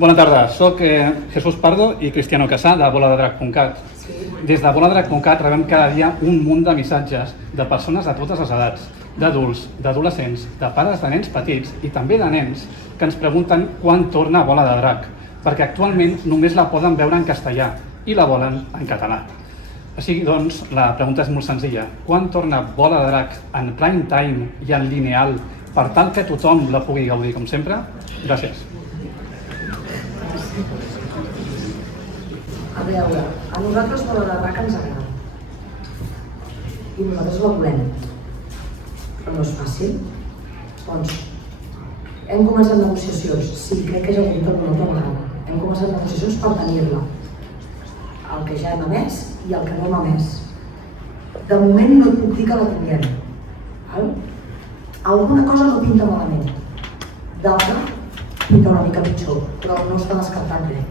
Bona tarda, soc Jesús Pardo i Cristiano Casà de boladadrac.cat. Des de boladadrac.cat rebem cada dia un munt de missatges de persones de totes les edats, d'adults, d'adolescents, de pares de nens petits i també de nens que ens pregunten quan torna Bola de Drac, perquè actualment només la poden veure en castellà i la volen en català. Així doncs, la pregunta és molt senzilla. Quan torna Bola de Drac en prime time i en lineal per tal que tothom la pugui gaudir com sempre? Gràcies. A veure, a nosaltres Bola de Drac ens agrada i nosaltres la volem, però no és fàcil. Doncs hem començat negociacions, sí, crec que ja ho he dit alguna altra vegada. Hem començat negociacions per tenir-la, el que ja hem emès i el que no hem emès. De moment no et puc dir que la tinguem. Alguna cosa no pinta malament, d'altra pinta una mica pitjor, però no està descartat res.